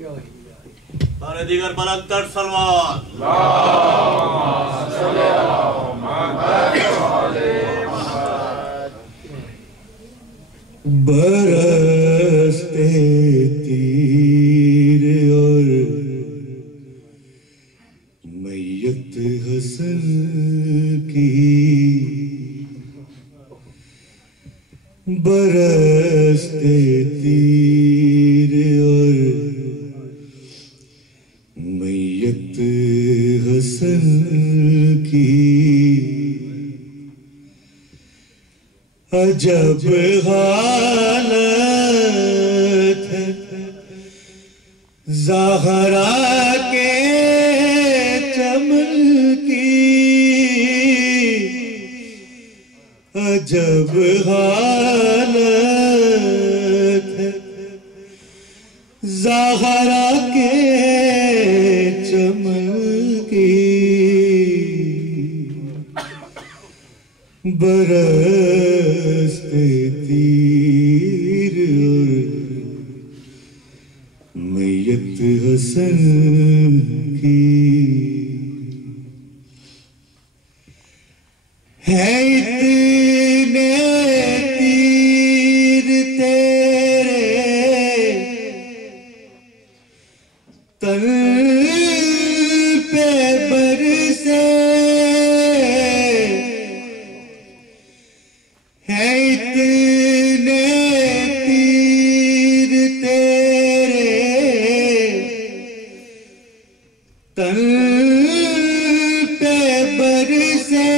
بارے دیگر بلند تر سلوات برستے تیر اور میت حسن کی برستے تیر اور میت حسن کی عجب حالت ہے زہرا کے چمن کی عجب حالت ہے زہرا کے چمن کی برستے تیر اور میت حسن کی ہے اتنے تیر تیرے تن پہ برسے ہے اتنے تیر تیرے تن پہ برسے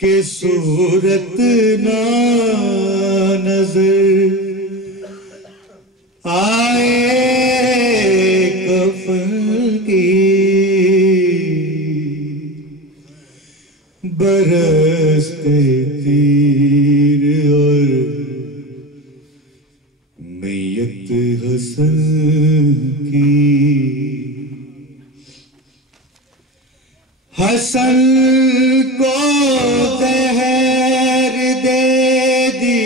کہ صورت نہ نظر آئے کفن کی برستے تیر اور میت حسن کی حسن کو زہر دے دی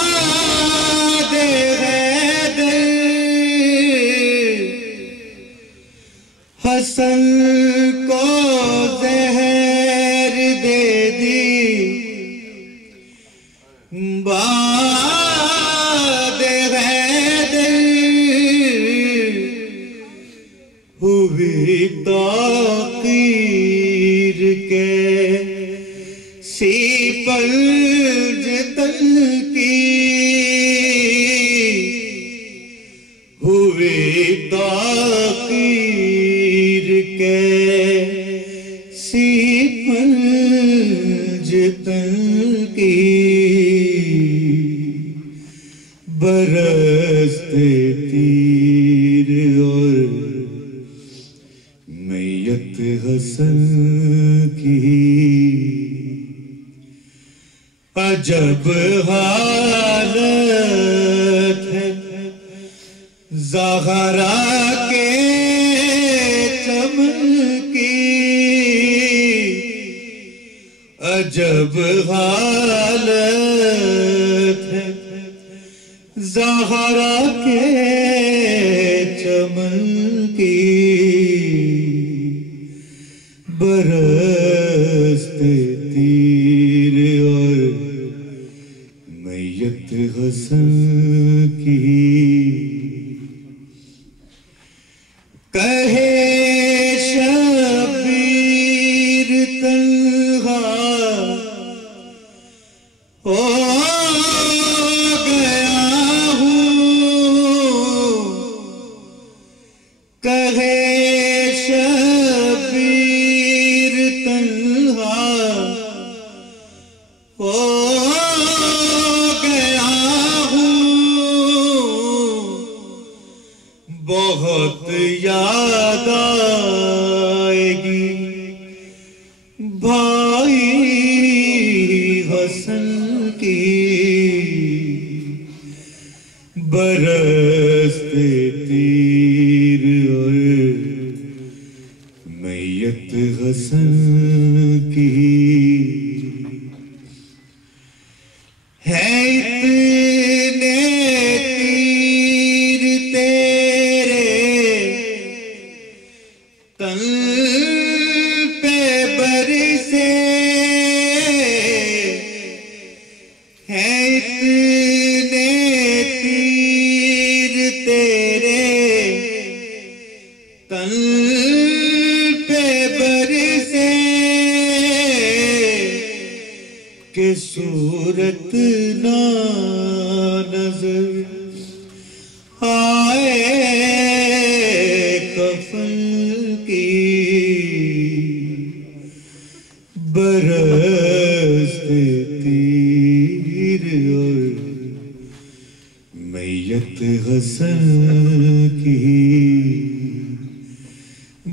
باد حیدر حسن کو زہر دے دی باد حیدر ہوئی تاخیر کے سی پنج تن کی ہوئی تاخیر کے سی پنج تن کی برستے تیر اور میت حسن کی عجب حالت ہے زہرا کے چمن کی عجب حالت ہے زہرا کے چمن کی برستے تیر اور میت حسن کی کہے شبیر تنہا ہو گیا ہوں کہے شبیر تنہا ہو گیا ہوں بہت یاد آئے گی بھائی حسن کی برستے تیر اور میت حسن کی ہے اتنے تیر تیرے تن پہ برسے، ہے اتنے تیر تیرے تن پہ برسے کہ صورت نہ نظر آئے کفن کی، برستے تیر اور میت غسل کی،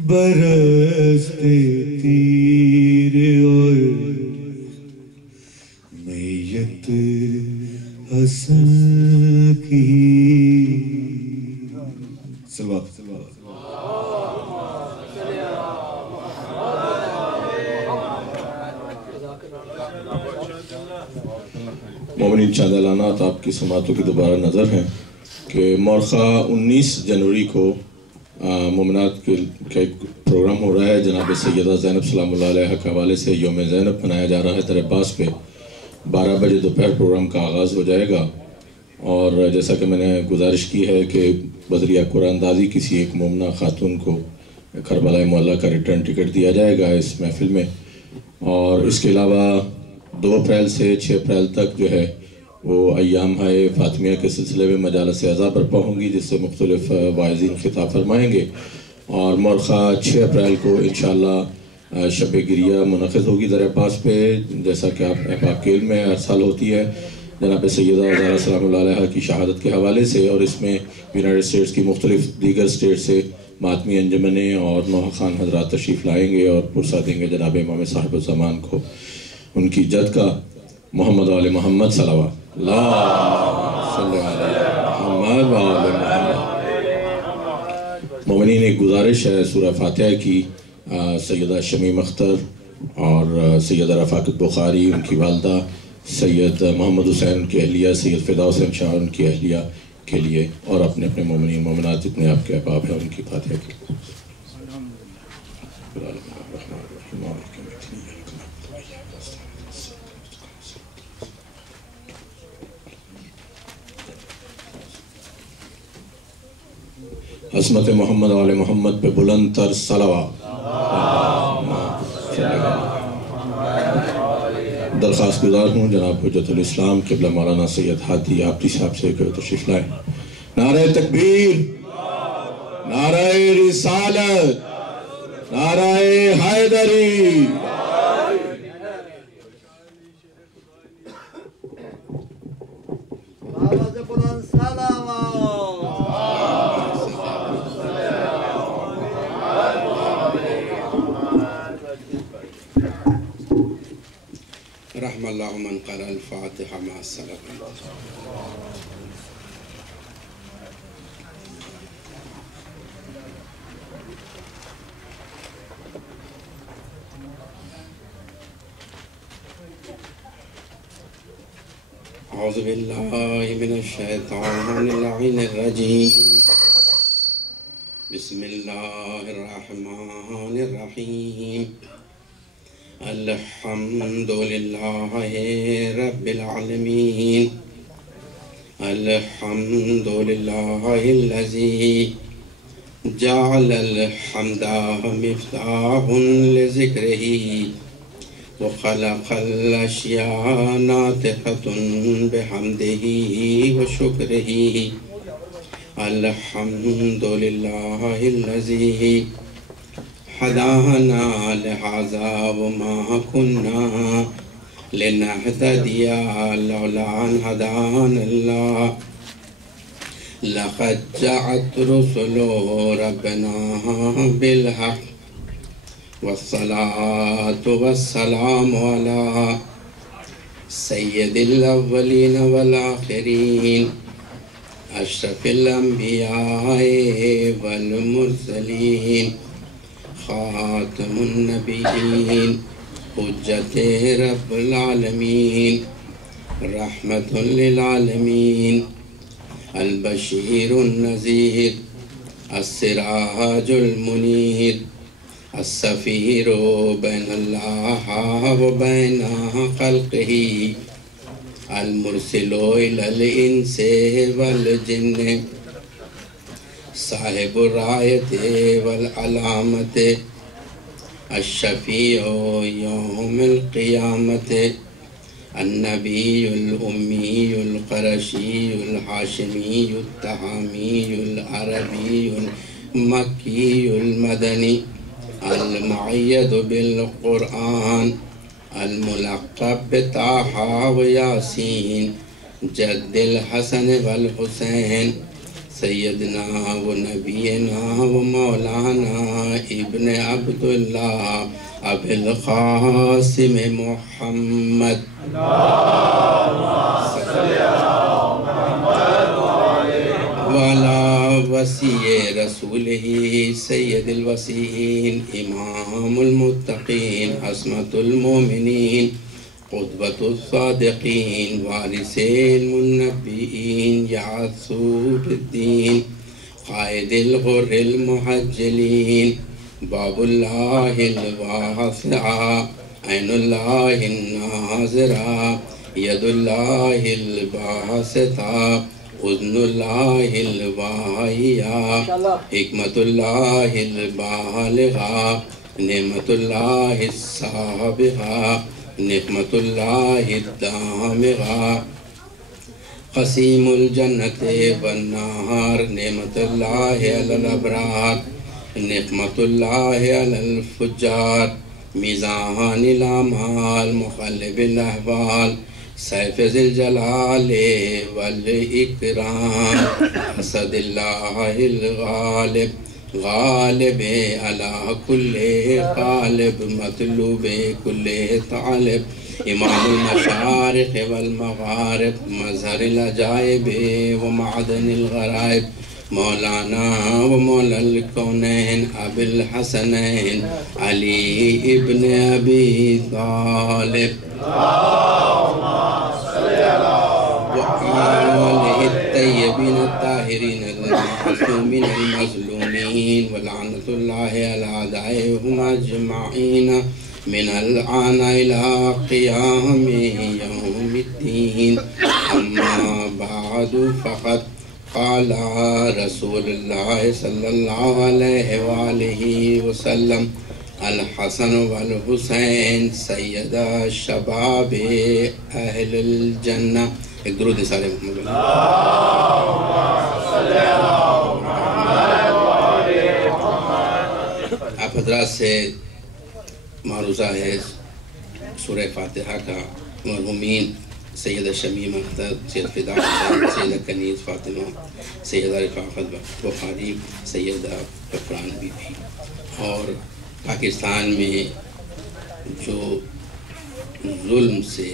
برستے تیر اور میت حسن کی۔ صلوات مومنین، چند اعلانات آپ کی سماعتوں کی دوبارہ نظر ہیں کہ مورخہ 19 جنوری کو مومنات کا ایک پروگرام ہو رہا ہے، جناب سیدہ زینب سلام اللہ علیہ کے حوالے سے یوم زینب منایا جا رہا ہے در عباس پہ۔ 12 بجے دوپہر پروگرام کا آغاز ہو جائے گا، اور جیسا کہ میں نے گزارش کی ہے کہ بذریعہ قرآن اندازی کسی ایک مومنہ خاتون کو کربلا معلیٰ کا ریٹرن ٹکٹ دیا جائے گا اس محفل میں۔ اور اس کے علاوہ 2 اپریل سے 6 اپریل تک جو ہے وہ ایام فاطمیہ کے سلسلے میں مجالس اعزا برپا ہوں گی، جس سے مختلف واعظین خطاب فرمائیں گے۔ اور مورخہ 6 اپریل کو انشاءاللہ شب گریہ منعقد ہوگی در عباس پہ، جیسا کہ آپ احباب کے علم میں ہر سال ہوتی ہے، جناب سیدہ زہرا سلام اللہ علیہ کی شہادت کے حوالے سے۔ اور اس میں یونائٹڈ اسٹیٹس کی مختلف دیگر اسٹیٹ سے ماتمی انجمنیں اور نوحہ خان حضرات تشریف لائیں گے اور پرسہ دیں گے جناب امام صاحب الزمان کو ان کی جد کا محمد وآل محمد صلوات اللہ صلی علی محمد وآل محمد۔ مومنین، ایک گزارش ہے سورہ فاتحہ کی سیدہ شمیم اختر اور سیدہ رفاقت بخاری ان کی والدہ، سید محمد حسین ان کی اہلیہ، سید فدا حسین شاہ ان کی اہلیہ کے لیے، اور اپنے اپنے مومنین مومنات جتنے آپ کے احباب ہیں ان کی فاتحہ کی۔ عظمت محمد وآل محمد پہ بلند تر صلوات۔ درخواست گزار ہوں جناب حجت الاسلام قبلہ مولانا سید ہادی آپٹی صاحب سے کہ تشریف لائیں۔ نعرہ تکبیر، نعرہ رسالت، نعرہ حیدری۔ رحم اللہ من قرأ الفاتحہ مع السلام۔ اعوذ باللہ من الشیطان اللعین الرجیم، بسم اللہ الرحمن الرحیم، الحمد للہ رب العالمین، الحمد للہ الذی جعل الحمد مفتاح لذکرہ وخلق الاشیاء ناطقۃ بحمدہ وشکرہ، الحمد للہ الذی هدانا لهذا وما كنا لنهتدي لولا أن هدانا الله، لقد جاءت رسل ربنا بالحق، والصلاة والسلام على سيد الأولين والآخرين، أشرف الأنبياء والمرسلين، خاتم النبیین، حجت رب العالمین، رحمة للعالمين البشير النذير السراج المنير السفير بين الله وبين خلقه المرسل إلى الإنس والجن صاحب الراية والعلامة الشفيع يوم القيامة النبي الأمي القرشي الحاشمي التهامي العربي المكي المدني المعيد بالقرآن الملقب بطه وياسين جد الحسن والحسين سيدنا ونبينا ومولانا ابن عبد الله أبي القاسم محمد وعلى وصي رسوله سيد الوصيين إمام المتقين عصمة المؤمنين قدوة الصادقين وارث المنبئين يعصوا بالدين قائد الغر المحجلين باب الله الواسع عين الله الناظرة يد الله الباسطة أذن الله الواعية حكمة الله البالغة نعمة الله السابغة نعمة الله الدامغة قسيم الجنة والنار نعمة الله على الأبرار نعمة الله على الفجار ميزان الأعمال مقلب الأحوال سيف ذي الجلال والإكرام أسد الله الغالب غالب على كل غالب مطلوب كل طالب إمام المشارق والمغارب مظهر العجائب ومعدن الغرائب مولانا ومولى الكونين أبي الحسنين علي ابن أبي طالب وآله الطيبين الطاهرين المعصومين المظلومين ولعنة الله على أعدائهم أجمعين من الآن إلى قيام يوم الدين أما بعد فقد قال رسول الله صلى الله عليه وآله وسلم الحسن والحسين سيدا الشباب أهل الجنة ایک درود سارے محمد آپ حضرات سے معروضہ ہے سورہ فاتحہ کا مرحومین سیدہ شمیمہ اختر سید فدا حسین سیدہ کنیز فاطمہ سیدہ رفاقت بخاری سیدہ غفران بی بی اور پاکستان میں جو ظلم سے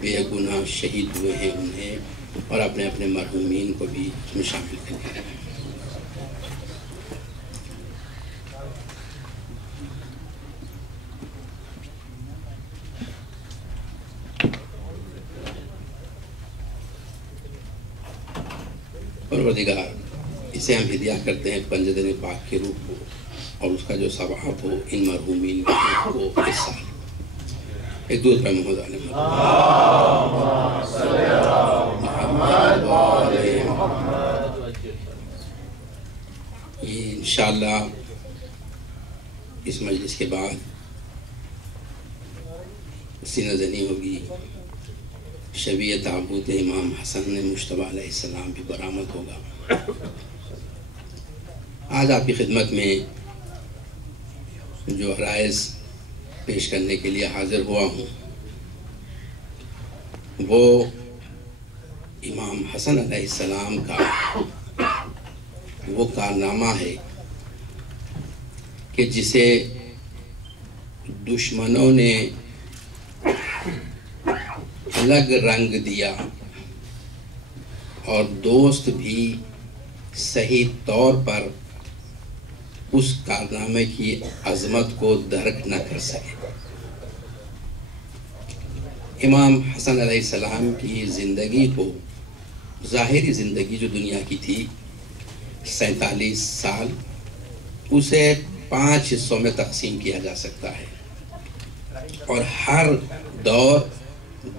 بے گناہ شہید ہوئے ہیں انہیں اور اپنے اپنے مرحومین کو بھی اس میں شامل کر دیا ہے۔ پروردگار اسے ہم ہدیہ کرتے ہیں پنجدن پاک کی روح کو اور اس کا جو ثواب ہو ان مرحومین کو اس سال ایک دوسرا محمد علیہ یہ انشاءاللہ اس مجلس کے بعد سینہ زنی ہوگی، شبیہ تعبوت امام حسن مجتبیٰ علیہ السلام بھی برآمد ہوگا۔ آج آپ کی خدمت میں جو عرائض پیش کرنے کے لیے حاضر ہوا ہوں وہ امام حسن علیہ السلام کا وہ کارنامہ ہے کہ جسے دشمنوں نے الگ رنگ دیا اور دوست بھی صحیح طور پر اس کارنامے کی عظمت کو درک نہ کر سکے۔ امام حسن علیہ السلام کی زندگی کو، ظاہری زندگی جو دنیا کی تھی 47 سال، اسے 5 حصوں میں تقسیم کیا جا سکتا ہے، اور ہر دور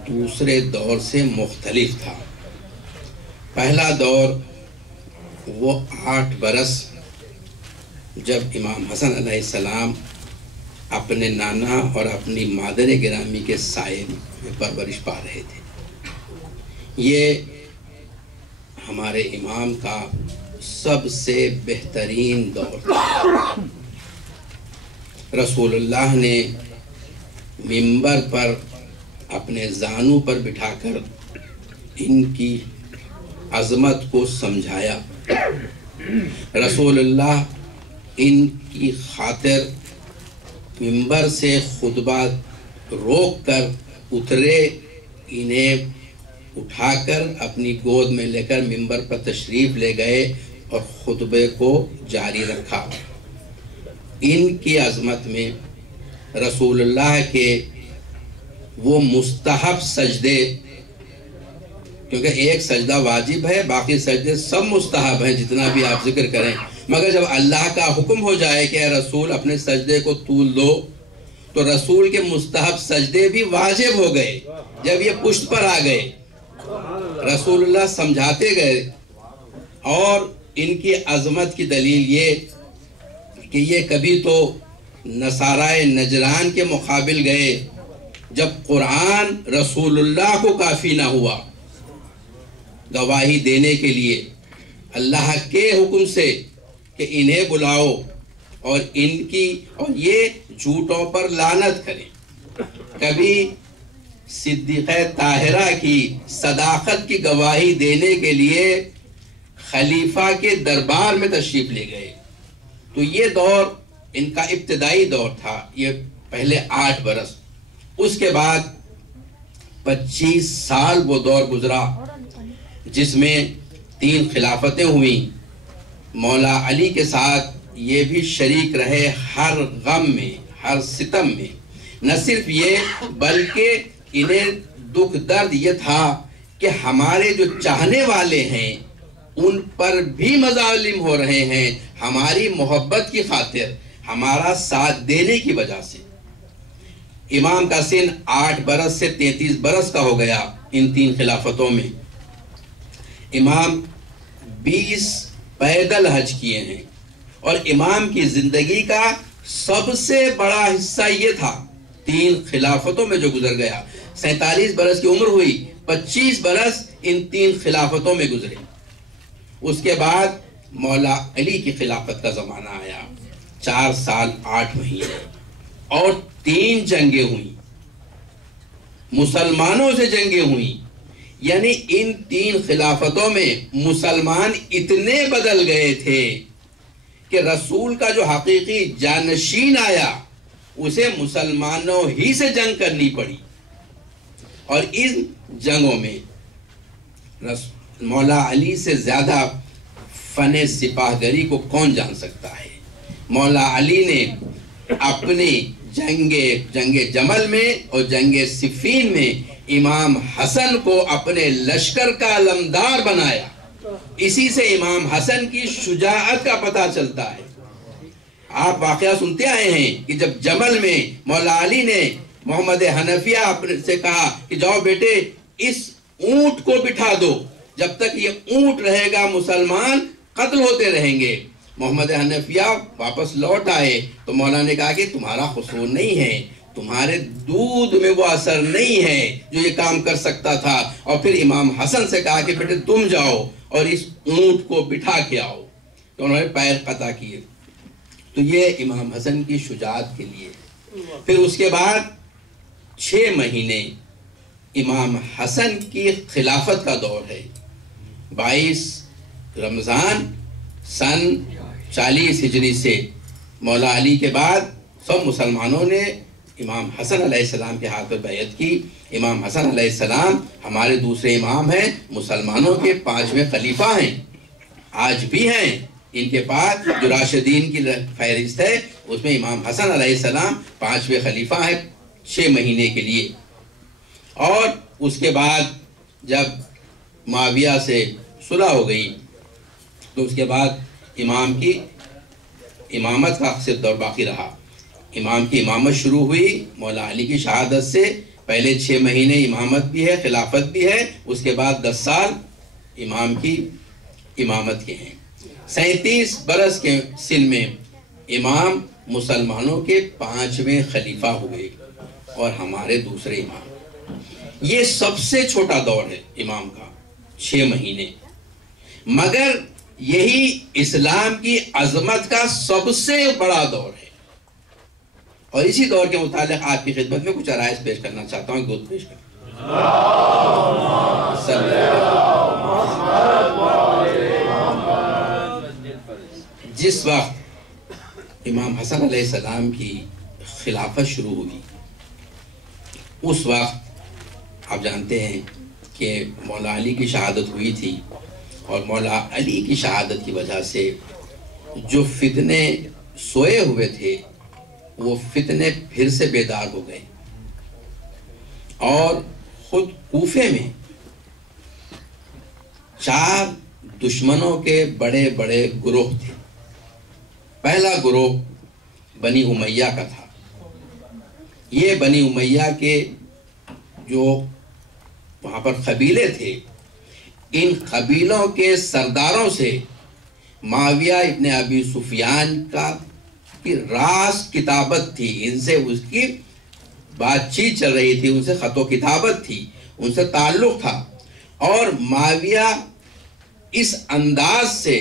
دوسرے دور سے مختلف تھا۔ پہلا دور وہ 8 برس جب امام حسن علیہ السلام اپنے نانا اور اپنی مادر گرامی کے سائے میں پرورش پا رہے تھے۔ یہ ہمارے امام کا سب سے بہترین دور تھا۔ رسول اللہ نے منبر پر اپنے زانوں پر بٹھا کر ان کی عظمت کو سمجھایا۔ رسول اللہ ان کی خاطر منبر سے خطبہ روک کر اترے، انہیں اٹھا کر اپنی گود میں لے کر منبر پر تشریف لے گئے اور خطبے کو جاری رکھا۔ ان کی عظمت میں رسول اللہ کے وہ مستحب سجدے، کیونکہ ایک سجدہ واجب ہے، باقی سجدے سب مستحب ہیں جتنا بھی آپ ذکر کریں، مگر جب اللہ کا حکم ہو جائے کہ اے رسول اپنے سجدے کو طول دو، تو رسول کے مستحب سجدے بھی واجب ہو گئے۔ جب یہ پشت پر آ گئے، رسول اللہ سمجھاتے گئے، اور ان کی عظمت کی دلیل یہ کہ یہ کبھی تو نصارائے نجران کے مقابل گئے جب قرآن رسول اللہ کو کافی نہ ہوا گواہی دینے کے لیے، اللہ کے حکم سے کہ انہیں بلاؤ اور یہ جھوٹوں پر لعنت کریں۔ کبھی صدیقہ طاہرہ کی صداقت کی گواہی دینے کے لیے خلیفہ کے دربار میں تشریف لے گئے۔ تو یہ دور ان کا ابتدائی دور تھا، یہ پہلے 8 برس۔ اس کے بعد 25 سال وہ دور گزرا جس میں 3 خلافتیں ہوئیں۔ مولا علی کے ساتھ یہ بھی شریک رہے ہر غم میں، ہر ستم میں۔ نہ صرف یہ بلکہ انہیں دکھ درد یہ تھا کہ ہمارے جو چاہنے والے ہیں ان پر بھی مظالم ہو رہے ہیں، ہماری محبت کی خاطر، ہمارا ساتھ دینے کی وجہ سے۔ امام کا سن 8 برس سے 33 برس کا ہو گیا ان 3 خلافتوں میں۔ امام 20 پیدل حج کیے ہیں، اور امام کی زندگی کا سب سے بڑا حصہ یہ تھا 3 خلافتوں میں جو گزر گیا۔ 47 برس کی عمر ہوئی، 25 برس ان 3 خلافتوں میں گزرے۔ اس کے بعد مولا علی کی خلافت کا زمانہ آیا، 4 سال 8 مہینے، اور 3 جنگیں ہوئیں، مسلمانوں سے جنگیں ہوئیں۔ یعنی ان 3 خلافتوں میں مسلمان اتنے بدل گئے تھے کہ رسول کا جو حقیقی جانشین آیا اسے مسلمانوں ہی سے جنگ کرنی پڑی۔ اور ان جنگوں میں مولا علی سے زیادہ فن سپاہ گری کو کون جان سکتا ہے۔ مولا علی نے اپنی جنگ جمل میں اور جنگ صفین میں امام حسن کو اپنے لشکر کا علمدار بنایا۔ اسی سے امام حسن کی شجاعت کا پتہ چلتا ہے۔ آپ واقعہ سنتے آئے ہیں کہ جب جمل میں مولا علی نے محمد حنفیہ سے کہا کہ جاؤ بیٹے اس اونٹ کو بٹھا دو، جب تک یہ اونٹ رہے گا مسلمان قتل ہوتے رہیں گے۔ محمد حنفیہ واپس لوٹ آئے تو مولا نے کہا کہ تمہارا قصور نہیں ہے، تمہارے دودھ میں وہ اثر نہیں ہے جو یہ کام کر سکتا تھا۔ اور پھر امام حسن سے کہا کہ بیٹے تم جاؤ اور اس اونٹ کو بٹھا کے آؤ، تو انہوں نے پیر قطع کیے۔ تو یہ امام حسن کی شجاعت کے لیے۔ پھر اس کے بعد 6 مہینے امام حسن کی خلافت کا دور ہے۔ 22 رمضان سن 40 ہجری سے مولا علی کے بعد سب مسلمانوں نے امام حسن علیہ السلام کے ہاتھ پر بیعت کی۔ امام حسن علیہ السلام ہمارے دوسرے امام ہیں، مسلمانوں کے 5ویں خلیفہ ہیں، آج بھی ہیں۔ ان کے پاس جو راشدین کی فہرست ہے اس میں امام حسن علیہ السلام 5ویں خلیفہ ہیں 6 مہینے کے لیے۔ اور اس کے بعد جب معاویہ سے صلح ہو گئی تو اس کے بعد امام کی امامت کا صرف دور باقی رہا. امام کی امامت شروع ہوئی مولا علی کی شہادت سے. پہلے 6 مہینے امامت بھی ہے، خلافت بھی ہے، اس کے بعد 10 سال امام کی امامت کے ہیں. 37 برس کے سن میں امام مسلمانوں کے 5ویں خلیفہ ہوئے اور ہمارے دوسرے امام. یہ سب سے چھوٹا دور ہے امام کا، 6 مہینے، مگر یہی اسلام کی عظمت کا سب سے بڑا دور ہے. اور اسی دور کے متعلق آپ کی خدمت میں کچھ عرائض پیش کرنا چاہتا ہوں. گود پیش کریں. جس وقت امام حسن علیہ السلام کی خلافت شروع ہوئی، اس وقت آپ جانتے ہیں کہ مولا علی کی شہادت ہوئی تھی، اور مولا علی کی شہادت کی وجہ سے جو فتنے سوئے ہوئے تھے وہ فتنے پھر سے بیدار ہو گئے. اور خود کوفے میں 4 دشمنوں کے بڑے بڑے گروہ تھے. پہلا گروہ بنی امیہ کا تھا. یہ بنی امیہ کے جو وہاں پر قبیلے تھے، ان قبیلوں کے سرداروں سے معاویہ ابن ابی سفیان کی راز کتابت تھی. ان سے اس کی بات چیت چل رہی تھی، ان سے خط و کتابت تھی، ان سے تعلق تھا. اور معاویہ اس انداز سے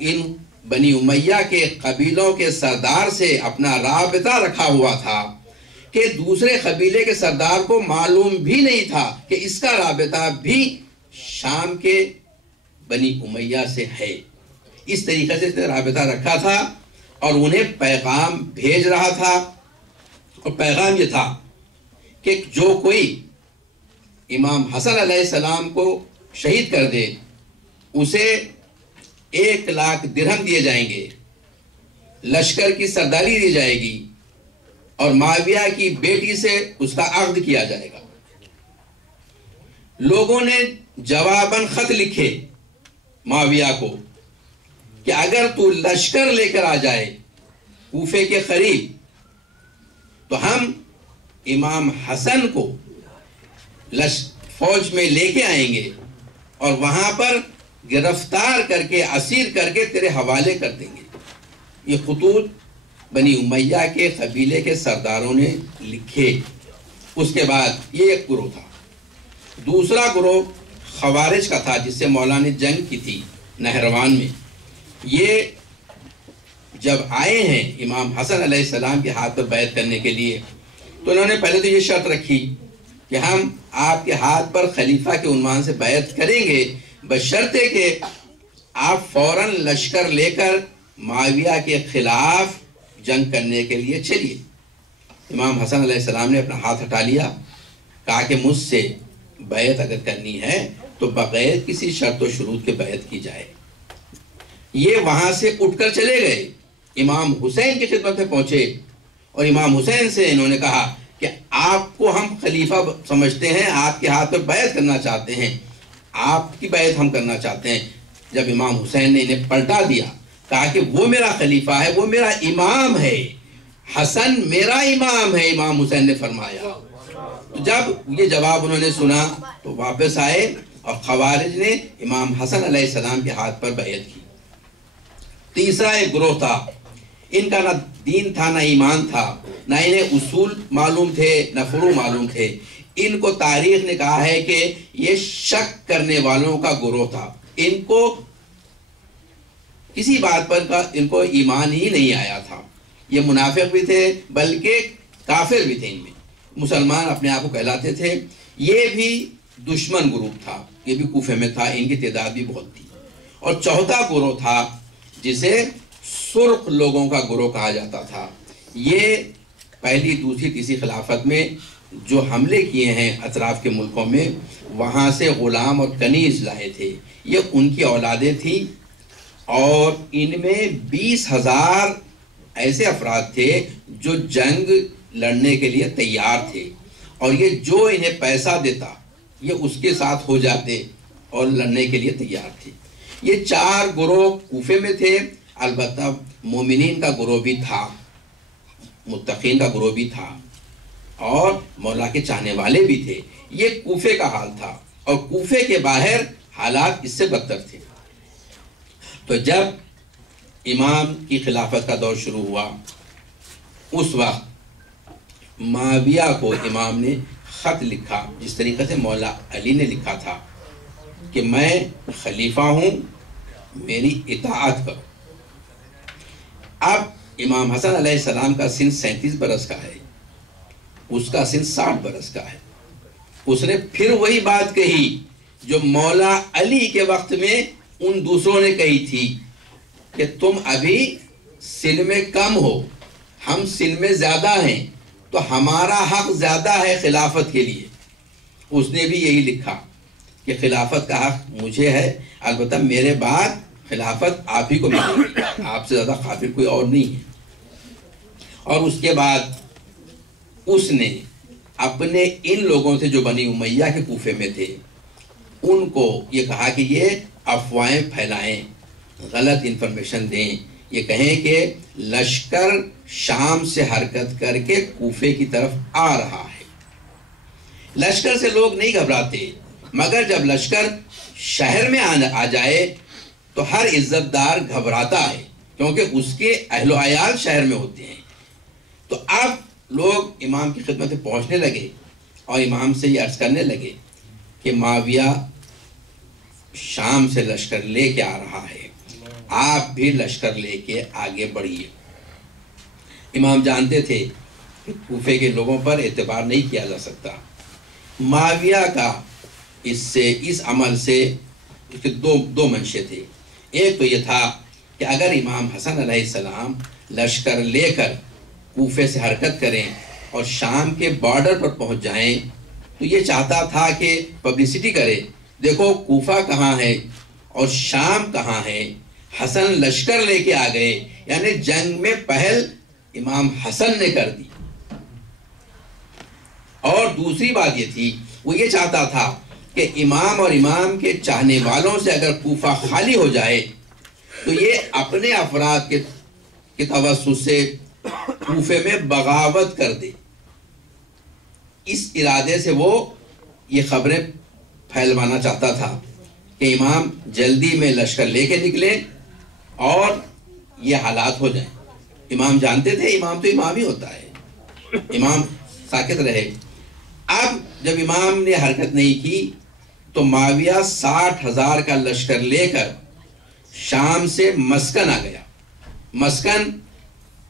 ان بنی امیہ کے قبیلوں کے سردار سے اپنا رابطہ رکھا ہوا تھا کہ دوسرے قبیلے کے سردار کو معلوم بھی نہیں تھا کہ اس کا رابطہ بھی شام کے بنی امیہ سے ہے. اس طریقے سے اس نے رابطہ رکھا تھا اور انہیں پیغام بھیج رہا تھا. اور پیغام یہ تھا کہ جو کوئی امام حسن علیہ السلام کو شہید کر دے اسے 1 لاکھ درہم دیے جائیں گے، لشکر کی سرداری دی جائے گی، اور معاویہ کی بیٹی سے اس کا عقد کیا جائے گا. لوگوں نے جواباً خط لکھے معاویہ کو کہ اگر تو لشکر لے کر آ جائے کوفے کے قریب تو ہم امام حسن کو فوج میں لے کے آئیں گے اور وہاں پر گرفتار کر کے اسیر کر کے تیرے حوالے کر دیں گے. یہ خطوط بنی امیہ کے قبیلے کے سرداروں نے لکھے. اس کے بعد یہ ایک گروہ تھا. دوسرا گروہ خوارج کا تھا جس سے مولا نے جنگ کی تھی نہروان میں. یہ جب آئے ہیں امام حسن علیہ السلام کے ہاتھ پر بیعت کرنے کے لیے تو انہوں نے پہلے تو یہ شرط رکھی کہ ہم آپ کے ہاتھ پر خلیفہ کے عنوان سے بیعت کریں گے بشرطے کہ آپ فوراً لشکر لے کر معاویہ کے خلاف جنگ کرنے کے لیے چلیے. امام حسن علیہ السلام نے اپنا ہاتھ ہٹا لیا، کہا کہ مجھ سے بیعت اگر کرنی ہے تو بغیر کسی شرط و شروط کے بیعت کی جائے. یہ وہاں سے اٹھ کر چلے گئے، امام حسین کی خدمت میں پہنچے اور امام حسین سے انہوں نے کہا کہ آپ کو ہم خلیفہ سمجھتے ہیں، آپ کے ہاتھ پر بیعت کرنا چاہتے ہیں، آپ کی بیعت ہم کرنا چاہتے ہیں. جب امام حسین نے انہیں پلٹا دیا، کہا کہ وہ میرا خلیفہ ہے، وہ میرا امام ہے، حسن میرا امام ہے، امام حسین نے فرمایا. تو جب یہ جواب انہوں نے سنا تو واپس آئے اور خوارج نے امام حسن علیہ السلام کے ہاتھ پر بیعت کی. تیسرا ایک گروہ تھا، ان کا نہ دین تھا نہ ایمان تھا، نہ انہیں اصول معلوم تھے نہ فروع معلوم تھے. ان کو تاریخ نے کہا ہے کہ یہ شک کرنے والوں کا گروہ تھا. ان کو کسی بات پر ان کو ایمان ہی نہیں آیا تھا. یہ منافق بھی تھے بلکہ کافر بھی تھے. ان میں مسلمان اپنے آپ کو کہلاتے تھے. یہ بھی دشمن گروپ تھا، یہ بھی کوفے میں تھا، ان کی تعداد بھی بہت تھی. اور چوتھا گروہ تھا جسے سرخ لوگوں کا گروہ کہا جاتا تھا. یہ پہلی دوسری تیسری خلافت میں جو حملے کیے ہیں اطراف کے ملکوں میں، وہاں سے غلام اور کنیز لائے تھے. یہ ان کی اولادیں تھیں اور ان میں 20,000 ایسے افراد تھے جو جنگ لڑنے کے لیے تیار تھے. اور یہ جو انہیں پیسہ دیتا یہ اس کے ساتھ ہو جاتے اور لڑنے کے لیے تیار تھے۔ یہ 4 گروہ کوفے میں تھے، البتہ مومنین کا گروہ بھی تھا، متقین کا گروہ بھی تھا، اور مولا کے چاہنے والے بھی تھے۔ یہ کوفے کا حال تھا، اور کوفے کے باہر حالات اس سے بدتر تھے۔ تو جب امام کی خلافت کا دور شروع ہوا، اس وقت معاویہ کو امام نے خط لکھا، جس طریقے سے مولا علی نے لکھا تھا کہ میں خلیفہ ہوں، میری اطاعت کرو۔ اب امام حسن علیہ السلام کا سن 37 برس کا ہے، اس کا سن 60 برس کا ہے۔ اس نے پھر وہی بات کہی جو مولا علی کے وقت میں ان دوسروں نے کہی تھی کہ تم ابھی سن میں کم ہو، ہم سن میں زیادہ ہیں، تو ہمارا حق زیادہ ہے خلافت کے لیے۔ اس نے بھی یہی لکھا کہ خلافت کا حق مجھے ہے، البتہ میرے بعد خلافت آپ ہی کو ملے گی، آپ سے زیادہ قابل کوئی اور نہیں ہے۔ اور اس کے بعد اس نے اپنے ان لوگوں سے جو بنی امیہ کے کوفے میں تھے ان کو یہ کہا کہ یہ افواہیں پھیلائیں، غلط انفارمیشن دیں، یہ کہیں کہ لشکر شام سے حرکت کر کے کوفے کی طرف آ رہا ہے۔ لشکر سے لوگ نہیں گھبراتے، مگر جب لشکر شہر میں آ جائے تو ہر عزت دار گھبراتا ہے، کیونکہ اس کے اہل و عیال شہر میں ہوتے ہیں۔ تو اب لوگ امام کی خدمت میں پہنچنے لگے اور امام سے یہ عرض کرنے لگے کہ معاویہ شام سے لشکر لے کے آ رہا ہے، آپ بھی لشکر لے کے آگے بڑھیے۔ امام جانتے تھے کہ کوفے کے لوگوں پر اعتبار نہیں کیا جا سکتا۔ معاویہ کا اس عمل سے اس کے دو منشے تھے۔ ایک تو یہ تھا کہ اگر امام حسن علیہ السلام لشکر لے کر کوفے سے حرکت کریں اور شام کے بارڈر پر پہنچ جائیں تو یہ چاہتا تھا کہ پبلسٹی کرے، دیکھو کوفہ کہاں ہے اور شام کہاں ہے، حسن لشکر لے کے آ گئے، یعنی جنگ میں پہل امام حسن نے کر دی۔ اور دوسری بات یہ تھی، وہ یہ چاہتا تھا کہ امام اور امام کے چاہنے والوں سے اگر کوفہ خالی ہو جائے تو یہ اپنے افراد کے توسط سے کوفے میں بغاوت کر دے۔ اس ارادے سے وہ یہ خبریں پھیلوانا چاہتا تھا کہ امام جلدی میں لشکر لے کے نکلیں اور یہ حالات ہو جائیں۔ امام جانتے تھے امام تو امام ہی ہوتا ہے، امام ساکت رہے۔ اب جب امام نے حرکت نہیں کی تو معاویہ 60,000 کا لشکر لے کر شام سے مسکن آ گیا۔ مسکن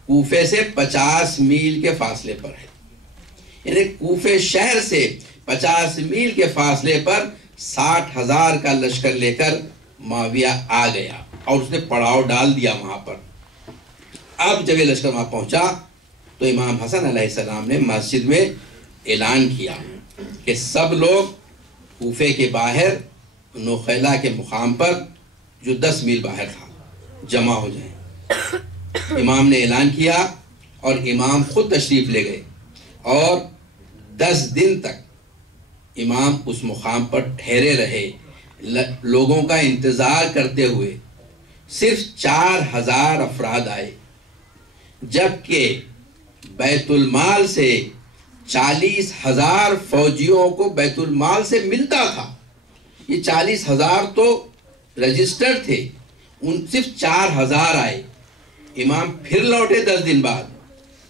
کوفے سے 50 میل کے فاصلے پر ہے، یعنی کوفے شہر سے 50 میل کے فاصلے پر 60,000 کا لشکر لے کر معاویہ آ گیا اور اس نے پڑاؤ ڈال دیا وہاں پر۔ اب جب یہ لشکر وہاں پہنچا تو امام حسن علیہ السلام نے مسجد میں اعلان کیا کہ سب لوگ کوفے کے باہر نوخیلہ کے مقام پر جو 10 میل باہر تھا جمع ہو جائیں۔ امام نے اعلان کیا اور امام خود تشریف لے گئے اور 10 دن تک امام اس مقام پر ٹھہرے رہے، لوگوں کا انتظار کرتے ہوئے۔ صرف 4,000 افراد آئے، جبکہ بیت المال سے 40,000 فوجیوں کو بیت المال سے ملتا تھا۔ یہ 40,000 تو رجسٹر تھے، ان صرف 4,000 آئے۔ امام پھر لوٹے 10 دن بعد،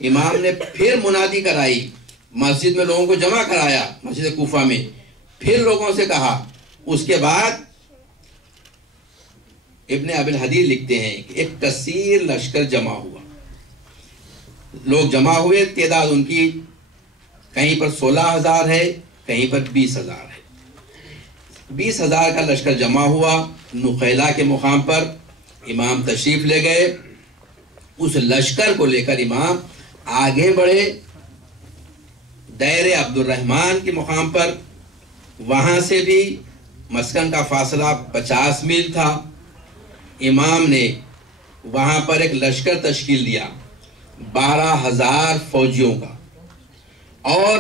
امام نے پھر منادی کرائی، مسجد میں لوگوں کو جمع کرایا، مسجد کوفہ میں، پھر لوگوں سے کہا۔ اس کے بعد ابن ابی الحدید لکھتے ہیں کہ ایک کثیر لشکر جمع ہوا، لوگ جمع ہوئے، تعداد ان کی کہیں پر 16,000 ہے، کہیں پر 20,000 ہے۔ 20,000 کا لشکر جمع ہوا نخیلہ کے مقام پر، امام تشریف لے گئے۔ اس لشکر کو لے کر امام آگے بڑھے دیر عبد الرحمن کے مقام پر، وہاں سے بھی مسکن کا فاصلہ 50 میل تھا۔ امام نے وہاں پر ایک لشکر تشکیل دیا 12,000 فوجیوں کا، اور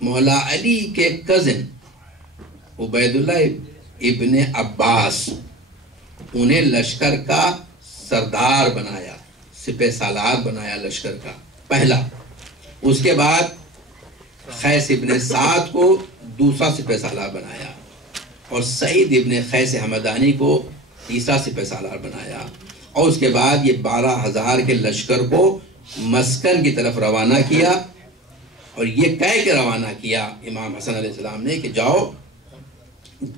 مولا علی کے کزن عبیداللہ ابن عباس انہیں لشکر کا سردار بنایا، سپہ سالار بنایا لشکر کا پہلا. اس کے بعد قیس ابن سعد کو دوسرا سپہ سالار بنایا اور سعید ابن قیس حمدانی کو تیسرا سپہ سالار بنایا. اور اس کے بعد یہ 12,000 کے لشکر کو مسکن کی طرف روانہ کیا. اور یہ کہہ کے روانہ کیا امام حسن علیہ السلام نے کہ جاؤ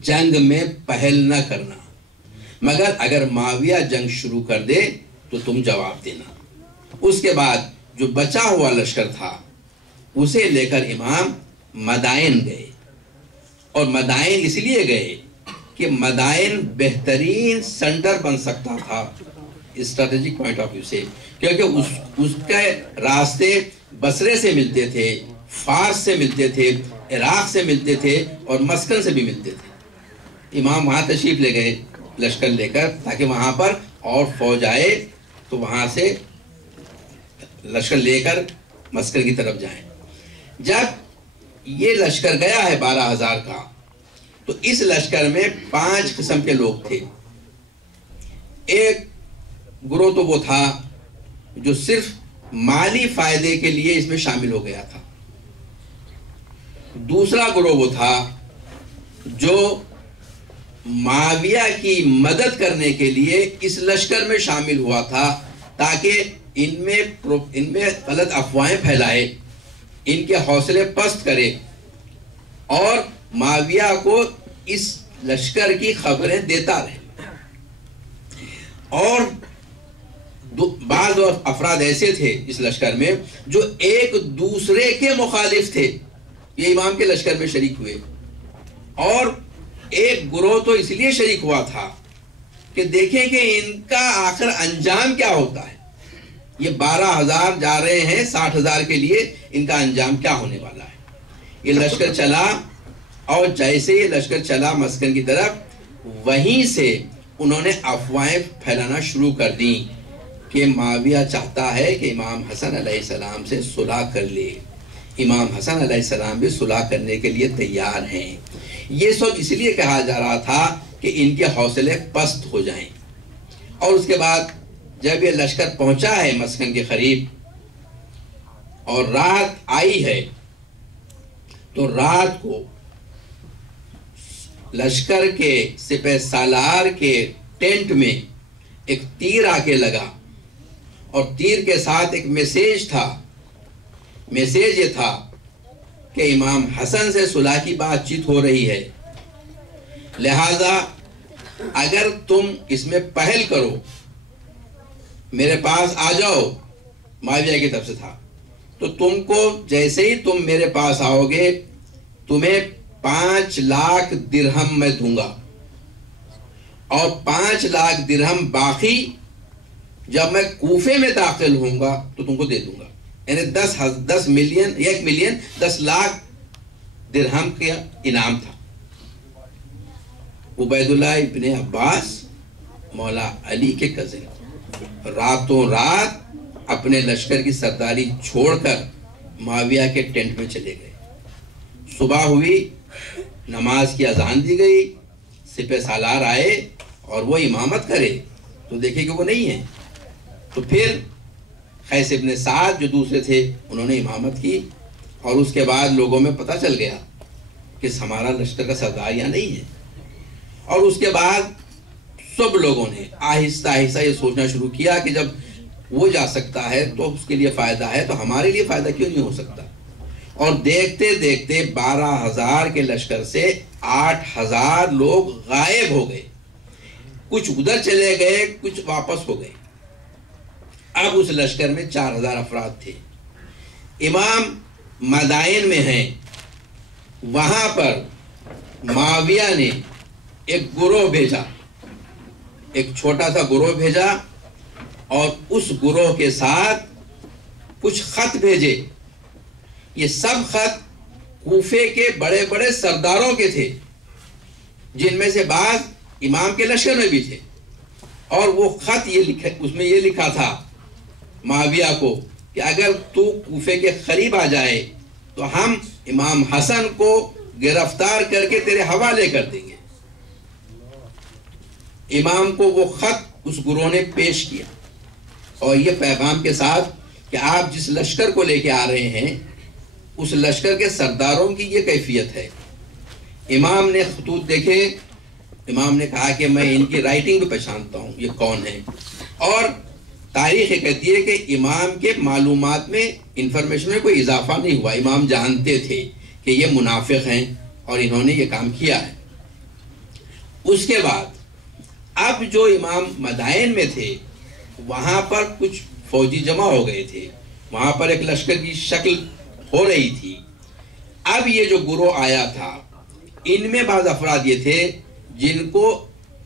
جنگ میں پہل نہ کرنا، مگر اگر معاویہ جنگ شروع کر دے تو تم جواب دینا. اس کے بعد جو بچا ہوا لشکر تھا اسے لے کر امام مدائن گئے. اور مدائن اس لیے گئے کہ مدائن بہترین سینٹر بن سکتا تھا اسٹریٹجک پوائنٹ آف ویو سے، کیونکہ اس کے راستے بصرے سے ملتے تھے، فارس سے ملتے تھے، عراق سے ملتے تھے اور مسکن سے بھی ملتے تھے. امام وہاں تشریف لے گئے لشکر لے کر تاکہ وہاں پر اور فوج آئے تو وہاں سے لشکر لے کر مسکن کی طرف جائیں. جب یہ لشکر گیا ہے 12,000 کا تو اس لشکر میں 5 قسم کے لوگ تھے. ایک گروہ تو وہ تھا جو صرف مالی فائدے کے لیے اس میں شامل ہو گیا تھا. دوسرا گروہ وہ تھا جو معاویہ کی مدد کرنے کے لیے اس لشکر میں شامل ہوا تھا تاکہ ان میں غلط افواہیں پھیلائے، ان کے حوصلے پست کرے اور معاویہ کو اس لشکر کی خبریں دیتا رہے. اور بعض افراد ایسے تھے اس لشکر میں جو ایک دوسرے کے مخالف تھے، یہ امام کے لشکر میں شریک ہوئے. اور ایک گروہ تو اس لیے شریک ہوا تھا کہ دیکھیں کہ ان کا آخر انجام کیا ہوتا ہے. یہ 12,000 جا رہے ہیں 60,000 کے لیے، ان کا انجام کیا ہونے والا ہے. یہ لشکر چلا اور جیسے یہ لشکر چلا مسکن کی طرف، وہیں سے انہوں نے افواہیں پھیلانا شروع کر دیں کہ معاویہ چاہتا ہے کہ امام حسن علیہ السلام سے صلح کر لے. امام حسن علیہ السلام بھی صلح کرنے کے لیے تیار ہیں. یہ سب اس لیے کہا جا رہا تھا کہ ان کے حوصلے پست ہو جائیں. اور اس کے بعد جب یہ لشکر پہنچا ہے مسکن کے قریب اور رات آئی ہے تو رات کو لشکر کے سپہ سالار کے ٹینٹ میں ایک تیر آ کے لگا اور تیر کے ساتھ ایک میسیج تھا. میسیج یہ تھا کہ امام حسن سے صلح کی بات چیت ہو رہی ہے، لہذا اگر تم اس میں پہل کرو میرے پاس آ جاؤ. معاویہ کی طرف سے تھا تو تم کو جیسے ہی تم میرے پاس آؤ گے تمہیں 5 لاکھ درہم میں دوں گا اور 5 لاکھ درہم باقی جب میں کوفے میں داخل ہوں گا تو تم کو دے دوں گا. یعنی 10 ملین 1 ملین 10 لاکھ درہم کا انعام تھا. عبیداللہ ابن عباس مولا علی کے کزن راتوں رات اپنے لشکر کی سرداری چھوڑ کر معاویہ کے ٹینٹ میں چلے گئے. صبح ہوئی، نماز کی اذان دی گئی، سپہ سالار آئے اور وہ امامت کرے تو دیکھے کہ وہ نہیں ہے. تو پھر قیس ابن سعد جو دوسرے تھے انہوں نے امامت کی اور اس کے بعد لوگوں میں پتہ چل گیا کہ ہمارا لشکر کا سردار یہاں نہیں ہے. اور اس کے بعد سب لوگوں نے آہستہ آہستہ یہ سوچنا شروع کیا کہ جب وہ جا سکتا ہے تو اس کے لیے فائدہ ہے تو ہمارے لیے فائدہ کیوں نہیں ہو سکتا. اور دیکھتے دیکھتے 12,000 کے لشکر سے 8,000 لوگ غائب ہو گئے. کچھ ادھر چلے گئے، کچھ واپس ہو گئے. اب اس لشکر میں 4,000 افراد تھے. امام مدائن میں ہیں، وہاں پر معاویہ نے ایک گروہ بھیجا، ایک چھوٹا سا گروہ بھیجا اور اس گروہ کے ساتھ کچھ خط بھیجے. یہ سب خط کوفے کے بڑے بڑے سرداروں کے تھے جن میں سے بعض امام کے لشکر میں بھی تھے. اور وہ خط اس میں یہ لکھا تھا معاویہ کو کہ اگر تو کوفے کے قریب آ جائے تو ہم امام حسن کو گرفتار کر کے تیرے حوالے کر دیں گے۔ امام کو وہ خط اس گروہ نے پیش کیا اور یہ پیغام کے ساتھ کہ آپ جس لشکر کو لے کے آ رہے ہیں اس لشکر کے سرداروں کی یہ کیفیت ہے۔ امام نے خطوط دیکھے، امام نے کہا کہ میں ان کی رائٹنگ بھی پہچانتا ہوں، یہ کون ہے، اور تاریخ کہتی ہے کہ امام کے معلومات میں انفارمیشن میں کوئی اضافہ نہیں ہوا، امام جانتے تھے کہ یہ منافق ہیں اور انہوں نے یہ کام کیا ہے۔ اس کے بعد اب جو امام مدائن میں تھے وہاں پر کچھ فوجی جمع ہو گئے تھے، وہاں پر ایک لشکر کی شکل ہو رہی تھی۔ اب یہ جو گروہ آیا تھا ان میں بعض افراد یہ تھے جن کو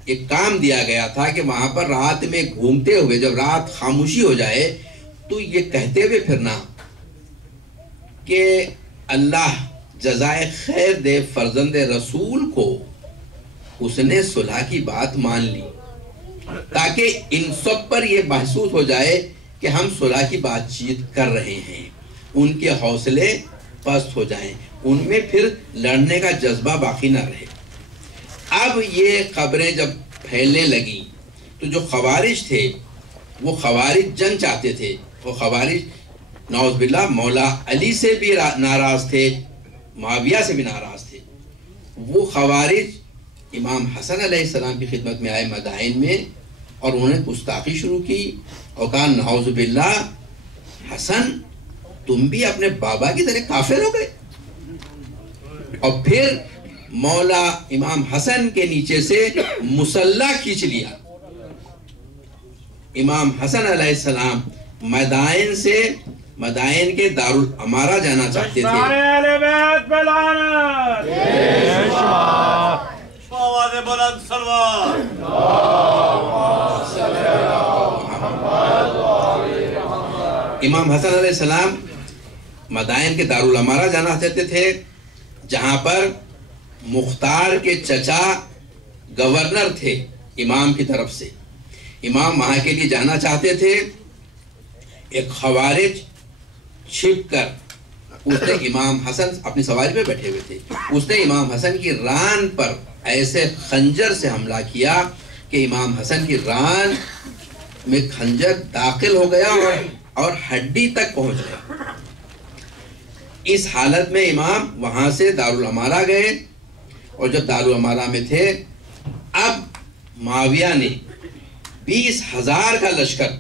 ایک کام دیا گیا تھا کہ وہاں پر رات میں گھومتے ہوئے جب رات خاموشی ہو جائے تو یہ کہتے ہوئے پھرنا کہ اللہ جزائے خیر دے فرزند رسول کو، اس نے صلح کی بات مان لی، تاکہ ان سب پر یہ محسوس ہو جائے کہ ہم صلح کی بات چیت کر رہے ہیں، ان کے حوصلے پست ہو جائیں، ان میں پھر لڑنے کا جذبہ باقی نہ رہے۔ اب یہ خبریں جب پھیلنے لگیں تو جو خوارج تھے وہ خوارج جنگ چاہتے تھے، وہ خوارج نعوذ باللہ مولا علی سے بھی ناراض تھے، معاویہ سے بھی ناراض تھے۔ وہ خوارج امام حسن علیہ السلام کی خدمت میں آئے مدائن میں اور انہوں نے گستاخی شروع کی اور کہا نعوذ باللہ حسن تم بھی اپنے بابا کی طرح کافر ہو گئے، اور پھر مولا امام حسن کے نیچے سے مسلح کھینچ لیا۔ امام حسن علیہ السلام مدائن سے مدائن کے دارالامارہ جانا چاہتے تھے۔ آواز بلند سلوات۔ امام حسن علیہ السلام مدائن کے دارالامارہ جانا چاہتے تھے، جہاں پر مختار کے چچا گورنر تھے امام کی طرف سے۔ امام وہاں کے لیے جانا چاہتے تھے، ایک خوارج چھپ کر اس نے امام حسن اپنی سواری پہ بیٹھے ہوئے تھے، اس نے امام حسن کی ران پر ایسے خنجر سے حملہ کیا کہ امام حسن کی ران میں خنجر داخل ہو گیا اور ہڈی تک پہنچ گیا۔ اس حالت میں امام وہاں سے دارالامارہ گئے، اور جب دارالامارہ میں تھے اب معاویہ نے 20,000 کا لشکر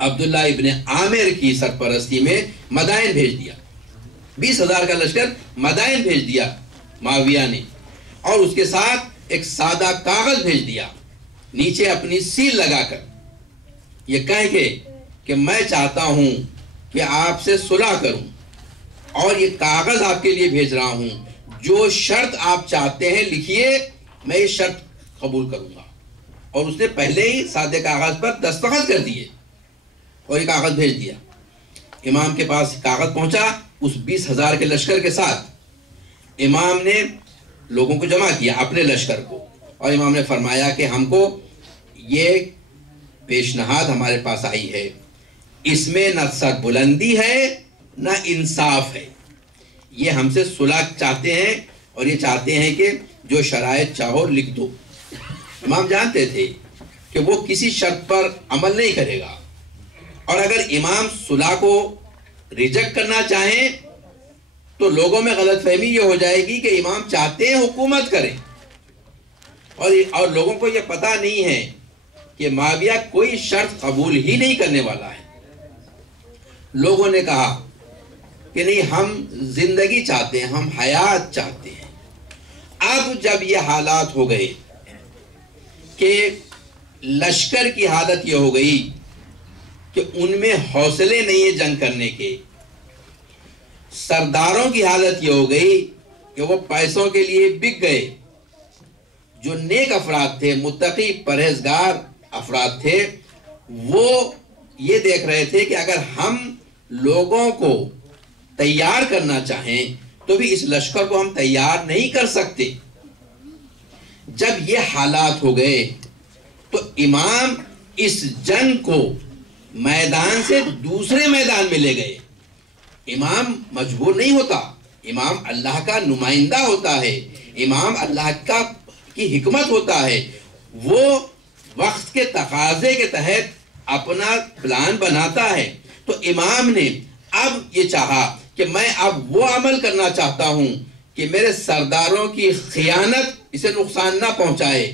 عبداللہ ابن عامر کی سرپرستی میں مدائن بھیج دیا۔ 20,000 کا لشکر مدائن بھیج دیا معاویہ نے، اور اس کے ساتھ ایک سادہ کاغذ بھیج دیا نیچے اپنی سیل لگا کر، یہ کہہ کے کہ میں چاہتا ہوں کہ آپ سے صلح کروں، اور یہ کاغذ آپ کے لیے بھیج رہا ہوں، جو شرط آپ چاہتے ہیں لکھیے، میں یہ شرط قبول کروں گا۔ اور اس نے پہلے ہی سادے کاغذ پر دستخط کر دیے اور یہ کاغذ بھیج دیا۔ امام کے پاس کاغذ پہنچا اس 20,000 کے لشکر کے ساتھ۔ امام نے لوگوں کو جمع کیا، اپنے لشکر کو، اور امام نے فرمایا کہ ہم کو یہ پیشنہاد ہمارے پاس آئی ہے، اس میں نہ سر بلندی ہے نہ انصاف ہے، یہ ہم سے صلح چاہتے ہیں اور یہ چاہتے ہیں کہ جو شرائط چاہو لکھ دو۔ امام جانتے تھے کہ وہ کسی شرط پر عمل نہیں کرے گا، اور اگر امام صلح کو ریجیکٹ کرنا چاہیں تو لوگوں میں غلط فہمی یہ ہو جائے گی کہ امام چاہتے ہیں حکومت کریں، اور لوگوں کو یہ پتہ نہیں ہے کہ معاویہ کوئی شرط قبول ہی نہیں کرنے والا ہے۔ لوگوں نے کہا کہ نہیں، ہم زندگی چاہتے ہیں، ہم حیات چاہتے ہیں۔ اب جب یہ حالات ہو گئے کہ لشکر کی حالت یہ ہو گئی کہ ان میں حوصلے نہیں ہے جنگ کرنے کے، سرداروں کی حالت یہ ہو گئی کہ وہ پیسوں کے لیے بک گئے۔ جو نیک افراد تھے، متقی پرہیزگار افراد تھے، وہ یہ دیکھ رہے تھے کہ اگر ہم لوگوں کو تیار کرنا چاہیں تو بھی اس لشکر کو ہم تیار نہیں کر سکتے۔ جب یہ حالات ہو گئے تو امام اس جنگ کو میدان سے دوسرے میدان میں لے گئے۔ امام مجبور نہیں ہوتا، امام اللہ کا نمائندہ ہوتا ہے، امام اللہ کی حکمت ہوتا ہے، وہ وقت کے تقاضے کے تحت اپنا پلان بناتا ہے۔ تو امام نے اب یہ چاہا کہ میں اب وہ عمل کرنا چاہتا ہوں کہ میرے سرداروں کی خیانت اسے نقصان نہ پہنچائے،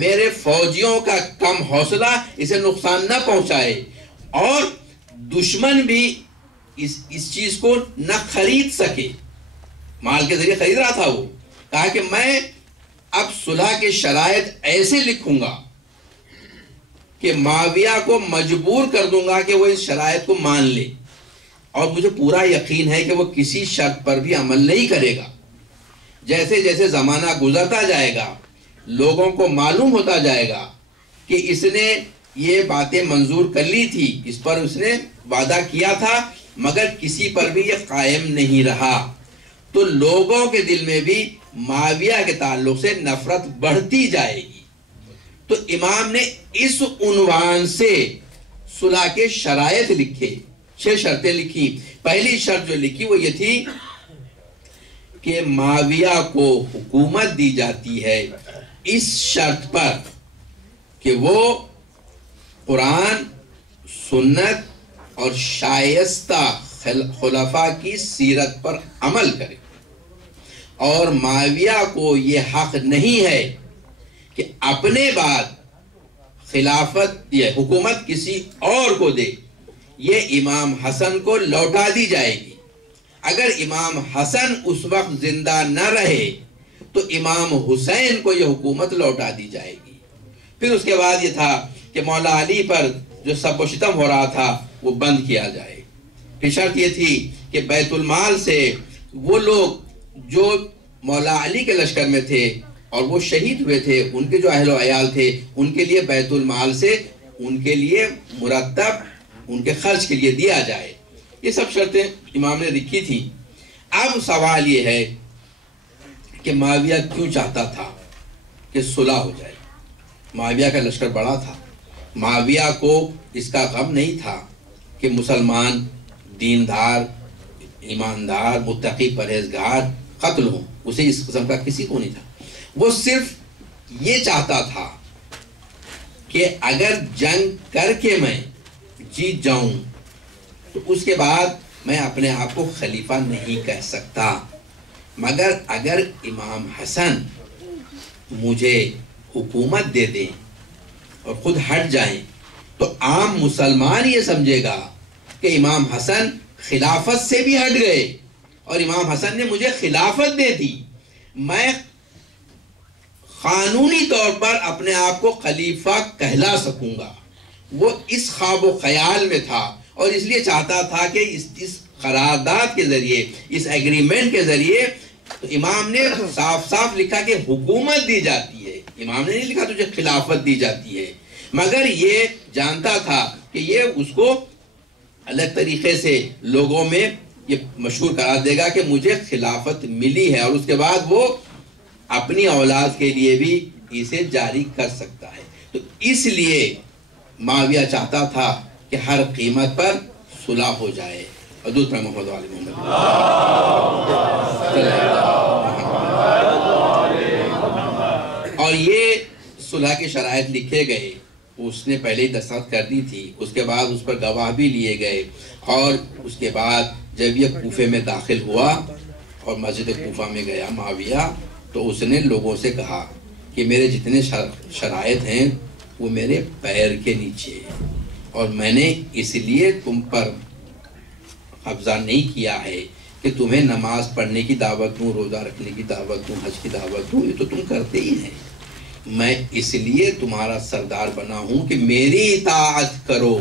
میرے فوجیوں کا کم حوصلہ اسے نقصان نہ پہنچائے، اور دشمن بھی اس چیز کو نہ خرید سکے۔ مال کے ذریعے خرید رہا تھا، وہ کہا کہ میں اب صلح کے شرائط ایسے لکھوں گا کہ معاویہ کو مجبور کر دوں گا کہ وہ اس شرائط کو مان لے، اور مجھے پورا یقین ہے کہ وہ کسی شرط پر بھی عمل نہیں کرے گا۔ جیسے جیسے زمانہ گزرتا جائے گا، لوگوں کو معلوم ہوتا جائے گا کہ اس نے یہ باتیں منظور کر لی تھی، اس پر اس نے وعدہ کیا تھا، مگر کسی پر بھی یہ قائم نہیں رہا، تو لوگوں کے دل میں بھی معاویہ کے تعلق سے نفرت بڑھتی جائے گی۔ تو امام نے اس عنوان سے صلح کے شرائط لکھے، 6 شرطیں لکھی۔ پہلی شرط جو لکھی وہ یہ تھی کہ معاویہ کو حکومت دی جاتی ہے اس شرط پر کہ وہ قرآن، سنت اور شائستہ خلفاء کی سیرت پر عمل کرے، اور معاویہ کو یہ حق نہیں ہے کہ اپنے بعد خلافت یا حکومت کسی اور کو دے، یہ امام حسن کو لوٹا دی جائے گی۔ اگر امام حسن اس وقت زندہ نہ رہے تو امام حسین کو یہ حکومت لوٹا دی جائے گی۔ پھر اس کے بعد یہ تھا کہ مولا علی پر جو سب و شتم ہو رہا تھا وہ بند کیا جائے۔ پھر شرط یہ تھی کہ بیت المال سے وہ لوگ جو مولا علی کے لشکر میں تھے اور وہ شہید ہوئے تھے، ان کے جو اہل و عیال تھے، ان کے لیے بیت المال سے ان کے لیے مرتب ان کے خرچ کے لیے دیا جائے۔ یہ سب شرطیں امام نے لکھی تھی۔ اب سوال یہ ہے کہ معاویہ کیوں چاہتا تھا کہ صلح ہو جائے؟ معاویہ کا لشکر بڑا تھا، معاویہ کو اس کا غم نہیں تھا کہ مسلمان دیندار، ایماندار، متقی، پرہیزگار قتل ہوں، اسے اس قسم کا کسی کو نہیں تھا۔ وہ صرف یہ چاہتا تھا کہ اگر جنگ کر کے میں جیت جاؤں تو اس کے بعد میں اپنے آپ کو خلیفہ نہیں کہہ سکتا، مگر اگر امام حسن مجھے حکومت دے دیں اور خود ہٹ جائیں تو عام مسلمان یہ سمجھے گا کہ امام حسن خلافت سے بھی ہٹ گئے اور امام حسن نے مجھے خلافت دے دی، میں قانونی طور پر اپنے آپ کو خلیفہ کہلا سکوں گا۔ وہ اس خواب و خیال میں تھا، اور اس لیے چاہتا تھا کہ اس قرارداد کے ذریعے، اس ایگریمنٹ کے ذریعے، تو امام نے صاف صاف لکھا کہ حکومت دی جاتی ہے، امام نے نہیں لکھا تجھے خلافت دی جاتی ہے، مگر یہ جانتا تھا کہ یہ اس کو الگ طریقے سے لوگوں میں یہ مشہور کرا دے گا کہ مجھے خلافت ملی ہے، اور اس کے بعد وہ اپنی اولاد کے لیے بھی اسے جاری کر سکتا ہے۔ تو اس لیے معاویہ چاہتا تھا کہ ہر قیمت پر صلح ہو جائے۔ اور دوسرا محمد علی محمد اور یہ صلح کے شرائط لکھے گئے، اس نے پہلے ہی دستخط کر دی تھی، اس کے بعد اس پر گواہ بھی لیے گئے، اور اس کے بعد جب یہ کوفے میں داخل ہوا اور مسجد کوفہ میں گیا معاویہ، تو اس نے لوگوں سے کہا کہ میرے جتنے شرائط ہیں وہ میرے پیر کے نیچے ہیں، اور میں نے اس لیے تم پر قبضہ نہیں کیا ہے کہ تمہیں نماز پڑھنے کی دعوت دوں، روزہ رکھنے کی دعوت دوں، حج کی دعوت دوں، یہ تو تم کرتے ہی ہیں، میں اس لیے تمہارا سردار بنا ہوں کہ میری اطاعت کرو،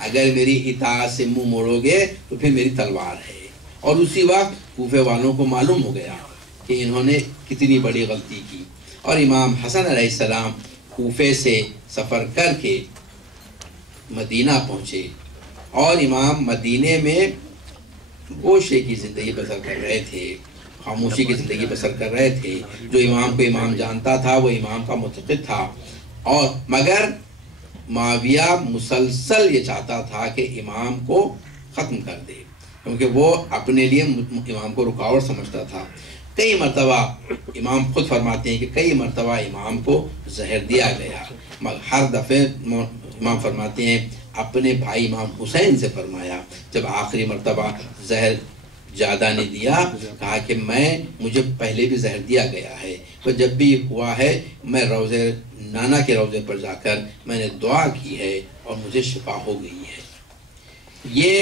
اگر میری اطاعت سے منہ موڑو گے تو پھر میری تلوار ہے۔ اور اسی وقت کوفے والوں کو معلوم ہو گیا کہ انہوں نے کتنی بڑی غلطی کی، اور امام حسن علیہ السلام کوفے سے سفر کر کے مدینہ پہنچے، اور امام مدینے میں گوشے کی زندگی بسر کر رہے تھے، خاموشی کی زندگی بسر کر رہے تھے۔ جو امام کو امام جانتا تھا وہ امام کا متقد تھا، اور مگر معاویہ مسلسل یہ چاہتا تھا کہ امام کو ختم کر دے، کیونکہ وہ اپنے لیے امام کو رکاوٹ سمجھتا تھا۔ کئی مرتبہ امام خود فرماتے ہیں کہ کئی مرتبہ امام کو زہر دیا گیا، مگر ہر دفعہ امام فرماتے ہیں اپنے بھائی امام حسین سے فرمایا، جب آخری مرتبہ زہر زیادہ نے دیا، کہا کہ مجھے پہلے بھی زہر دیا گیا ہے، تو جب بھی ہوا ہے میں روضے نانا کے روضے پر جا کر میں نے دعا کی ہے اور مجھے شفا ہو گئی ہے۔ یہ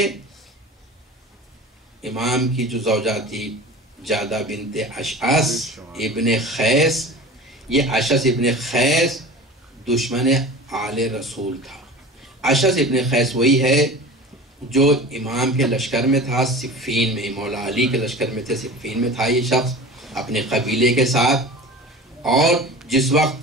امام کی جو زوجہ تھی جادہ بنت اشعث ابن خیس، یہ اشعث ابن خیس دشمن آل رسول تھا۔ اشعث ابن خیس وہی ہے جو امام کے لشکر میں تھا، صفین میں، مولا علی کے لشکر میں تھے، صفین میں تھا یہ شخص اپنے قبیلے کے ساتھ۔ اور جس وقت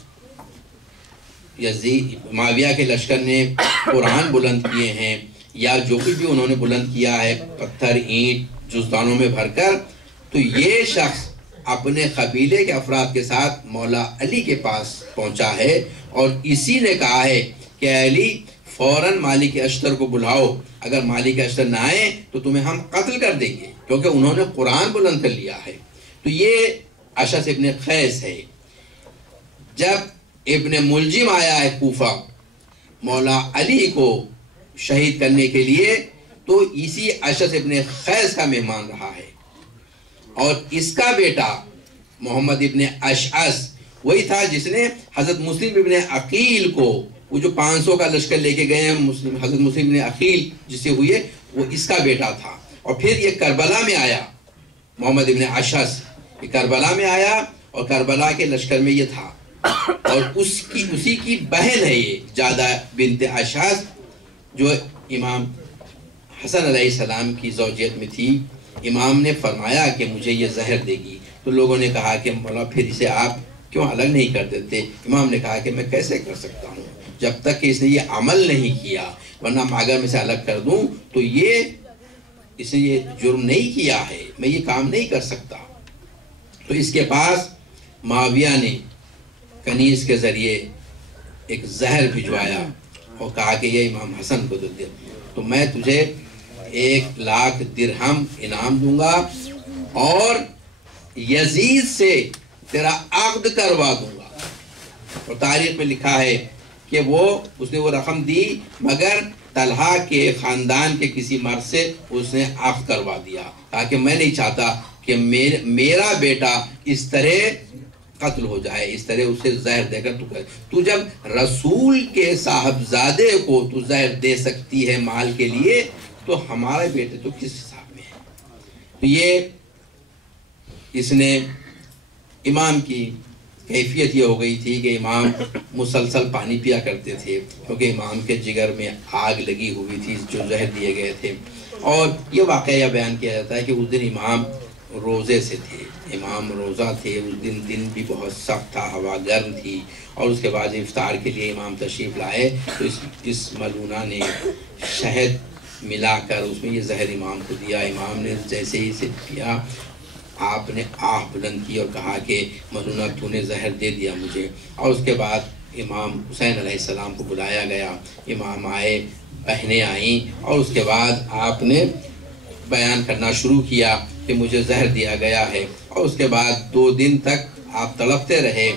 یزید معاویہ کے لشکر نے قرآن بلند کیے ہیں یا جو کچھ بھی انہوں نے بلند کیا ہے پتھر اینٹ جزدانوں میں بھر کر، تو یہ شخص اپنے قبیلے کے افراد کے ساتھ مولا علی کے پاس پہنچا ہے اور اسی نے کہا ہے کہ علی فوراً مالک اشتر کو بلاؤ، اگر مالک اشتر نہ آئے تو تمہیں ہم قتل کر دیں گے، کیونکہ انہوں نے قرآن بلند کر لیا ہے۔ تو یہ اشعث ابن خیس ہے۔ جب ابن ملجم آیا ہے کوفہ مولا علی کو شہید کرنے کے لیے، تو اسی اشعث ابن خیس کا مہمان رہا ہے، اور اس کا بیٹا محمد ابن اشعث وہی تھا جس نے حضرت مسلم ابن عقیل کو، وہ جو 500 کا لشکر لے کے گئے ہیں حضرت مسلم ابن عقیل جس سے ہوئے، وہ اس کا بیٹا تھا۔ اور پھر یہ کربلا میں آیا، محمد ابن اشعث یہ کربلا میں آیا اور کربلا کے لشکر میں یہ تھا، اور اسی کی بہن ہے یہ جادہ بنت اشعث جو امام حسن علیہ السلام کی زوجیت میں تھی۔ امام نے فرمایا کہ مجھے یہ زہر دے گی، تو لوگوں نے کہا کہ مولا پھر اسے آپ کیوں الگ نہیں کر دیتے؟ امام نے کہا کہ میں کیسے کر سکتا ہوں جب تک کہ اس نے یہ عمل نہیں کیا، ورنہ اگر میں اسے الگ کر دوں تو اس نے یہ جرم نہیں کیا ہے، میں یہ کام نہیں کر سکتا۔ تو اس کے پاس معاویہ نے کنیز کے ذریعے ایک زہر بھجوایا اور کہا کہ یہ امام حسن کو دے، تو میں تجھے 1,00,000 درہم انعام دوں گا اور یزید سے تیرا عقد کروا دوں گا۔ اور تاریخ میں لکھا ہے کہ اس نے وہ رقم دی، مگر طلحہ کے خاندان کے کسی مرد سے اس نے عقد کروا دیا، تاکہ میں نہیں چاہتا کہ میرا بیٹا اس طرح قتل ہو جائے، اس طرح اسے زہر دے کر تو جب رسول کے صاحبزادے کو تو زہر دے سکتی ہے مال کے لیے، تو ہمارے بیٹے تو کس حساب میں ہیں؟ تو یہ اس نے امام کی کیفیت یہ ہو گئی تھی کہ امام مسلسل پانی پیا کرتے تھے، کیونکہ امام کے جگر میں آگ لگی ہوئی تھی جو زہر دیے گئے تھے۔ اور یہ واقعہ بیان کیا جاتا ہے کہ اس دن امام روزے سے تھے، امام روزہ تھے، اس دن بھی بہت سخت تھا، ہوا گرم تھی، اور اس کے بعد افطار کے لیے امام تشریف لائے تو اس ملونہ نے شہد ملا کر اس میں یہ زہر امام کو دیا۔ امام نے جیسے ہی اسے پیا، آپ نے آہ بلند کی اور کہا کہ ملونہ تو نے زہر دے دیا مجھے۔ اور اس کے بعد امام حسین علیہ السلام کو بلایا گیا، امام آئے، بہنیں آئیں، اور اس کے بعد آپ نے بیان کرنا شروع کیا کہ مجھے زہر دیا گیا ہے۔ اور اس کے بعد 2 دن تک آپ تڑپتے رہے۔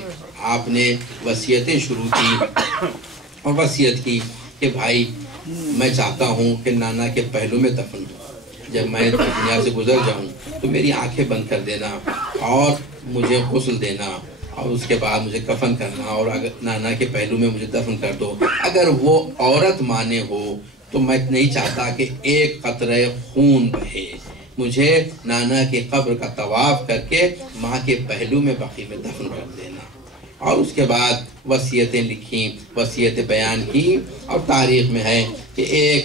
آپ نے وصیتیں شروع کی اور وصیت کی کہ بھائی میں چاہتا ہوں کہ نانا کے پہلو میں دفن ہوں، جب میں دنیا سے گزر جاؤں تو میری آنکھیں بند کر دینا اور مجھے غسل دینا، اور اس کے بعد مجھے کفن کرنا، اور اگر نانا کے پہلو میں مجھے دفن کر دو۔ اگر وہ عورت مانے ہو تو میں نہیں چاہتا کہ ایک قطرہ خون بہے، مجھے نانا کی قبر کا طواف کر کے ماں کے پہلو میں بقی میں دفن کر دینا۔ اور اس کے بعد وصیتیں لکھیں، وصیتیں بیان کی، اور تاریخ میں ہے کہ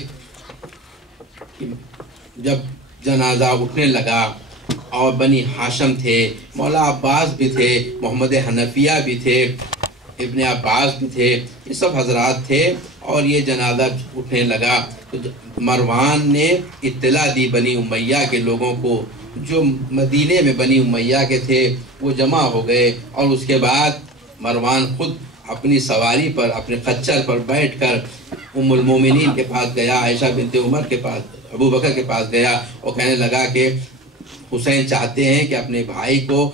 جب جنازہ اٹھنے لگا اور بنی ہاشم تھے، مولا عباس بھی تھے، محمد حنفیہ بھی تھے، ابن عباس بھی تھے، یہ سب حضرات تھے، اور یہ جنازہ اٹھنے لگا تو مروان نے اطلاع دی بنی امیہ کے لوگوں کو، جو مدینے میں بنی امیہ کے تھے وہ جمع ہو گئے، اور اس کے بعد مروان خود اپنی سواری پر، اپنے خچر پر بیٹھ کر ام المومنین کے پاس گیا، عائشہ بنت عمر کے پاس، ابو بکر کے پاس گیا اور کہنے لگا کہ حسین چاہتے ہیں کہ اپنے بھائی کو